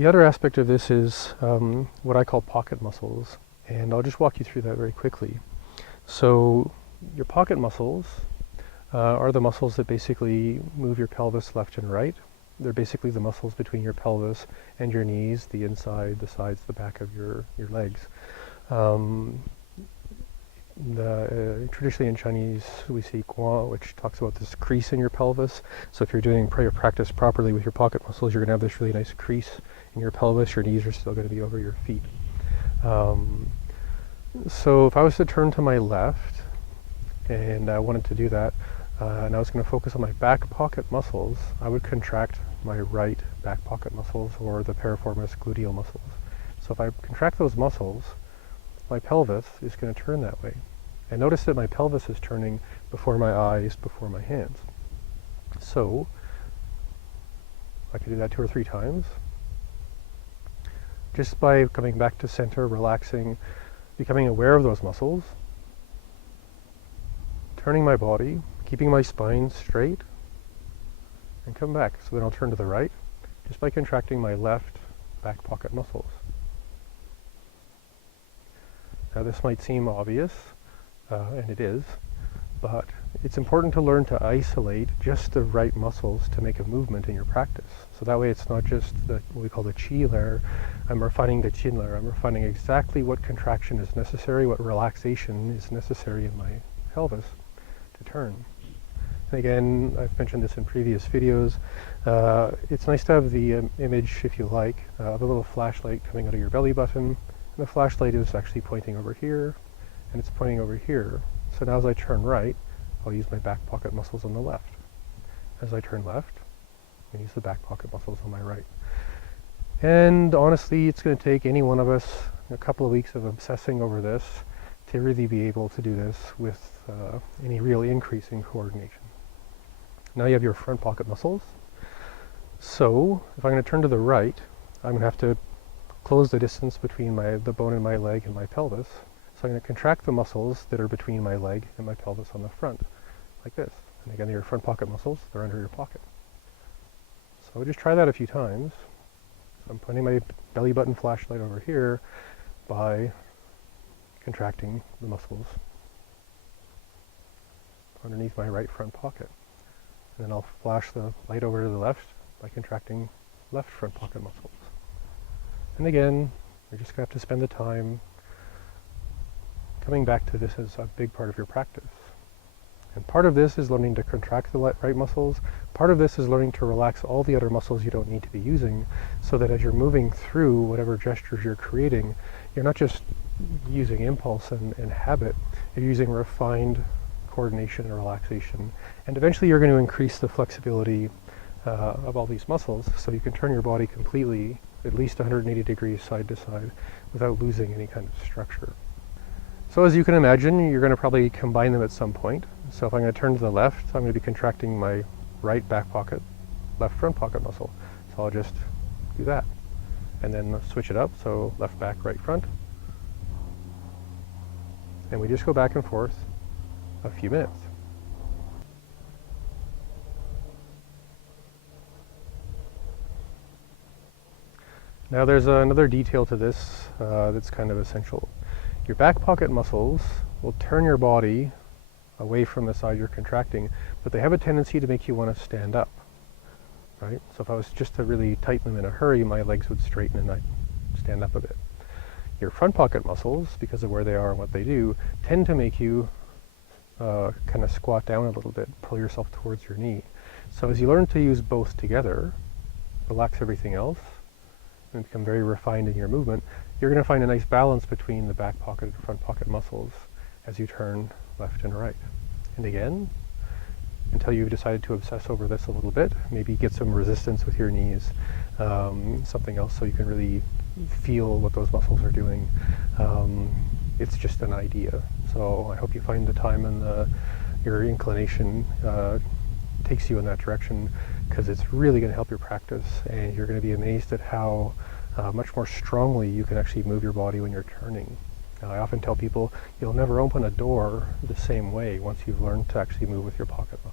The other aspect of this is what I call pocket muscles, and I'll just walk you through that very quickly. So your pocket muscles are the muscles that basically move your pelvis left and right. They're basically the muscles between your pelvis and your knees, the inside, the sides, the back of your legs. Traditionally in Chinese we see gong, which talks about this crease in your pelvis. So if you're doing your practice properly with your pocket muscles, you're going to have this really nice crease in your pelvis. Your knees are still going to be over your feet. So if I was to turn to my left, and I wanted to do that, and I was going to focus on my back pocket muscles, I would contract my right back pocket muscles, or the piriformis gluteal muscles. So if I contract those muscles, my pelvis is going to turn that way. And notice that my pelvis is turning before my eyes, before my hands. So I could do that 2 or 3 times. Just by coming back to center, relaxing, becoming aware of those muscles, turning my body, keeping my spine straight, and come back. So then I'll turn to the right, just by contracting my left back pocket muscles. Now this might seem obvious, and it is, but it's important to learn to isolate just the right muscles to make a movement in your practice. So that way it's not just what we call the qi layer. I'm refining the qin layer. I'm refining exactly what contraction is necessary, what relaxation is necessary in my pelvis to turn. And again, I've mentioned this in previous videos. It's nice to have the image, if you like, of a little flashlight coming out of your belly button. And the flashlight is actually pointing over here, and it's pointing over here. So now as I turn right, I'll use my back pocket muscles on the left. As I turn left, I use the back pocket muscles on my right. And honestly, it's going to take any one of us a couple of weeks of obsessing over this to really be able to do this with any real increase in coordination. Now you have your front pocket muscles. So if I'm going to turn to the right, I'm going to have to close the distance between the bone in my leg and my pelvis. So I'm going to contract the muscles that are between my leg and my pelvis on the front, like this. And again, your front pocket muscles, they're under your pocket. So just try that a few times. So I'm pointing my belly button flashlight over here by contracting the muscles underneath my right front pocket. And then I'll flash the light over to the left by contracting left front pocket muscles. And again, you're just going to have to spend the time coming back to this as a big part of your practice. And part of this is learning to contract the right muscles. Part of this is learning to relax all the other muscles you don't need to be using, so that as you're moving through whatever gestures you're creating, you're not just using impulse and habit, you're using refined coordination and relaxation. And eventually you're going to increase the flexibility of all these muscles, so you can turn your body completely, at least 180 degrees side to side, without losing any kind of structure. So as you can imagine, you're going to probably combine them at some point. So if I'm going to turn to the left, I'm going to be contracting my right back pocket, left front pocket muscle. So I'll just do that. And then switch it up, so left back, right front. And we just go back and forth a few minutes. Now there's another detail to this that's kind of essential. Your back pocket muscles will turn your body away from the side you're contracting, but they have a tendency to make you want to stand up, right? So if I was just to really tighten them in a hurry, my legs would straighten and I'd stand up a bit. Your front pocket muscles, because of where they are and what they do, tend to make you kind of squat down a little bit, pull yourself towards your knee. So as you learn to use both together, relax everything else, and become very refined in your movement, you're going to find a nice balance between the back pocket and front pocket muscles as you turn left and right. And again, until you've decided to obsess over this a little bit, maybe get some resistance with your knees, something else so you can really feel what those muscles are doing. It's just an idea. So I hope you find the time and your inclination takes you in that direction, because it's really going to help your practice, and you're going to be amazed at how much more strongly you can actually move your body when you're turning. I often tell people you'll never open a door the same way once you've learned to actually move with your pocket muscles.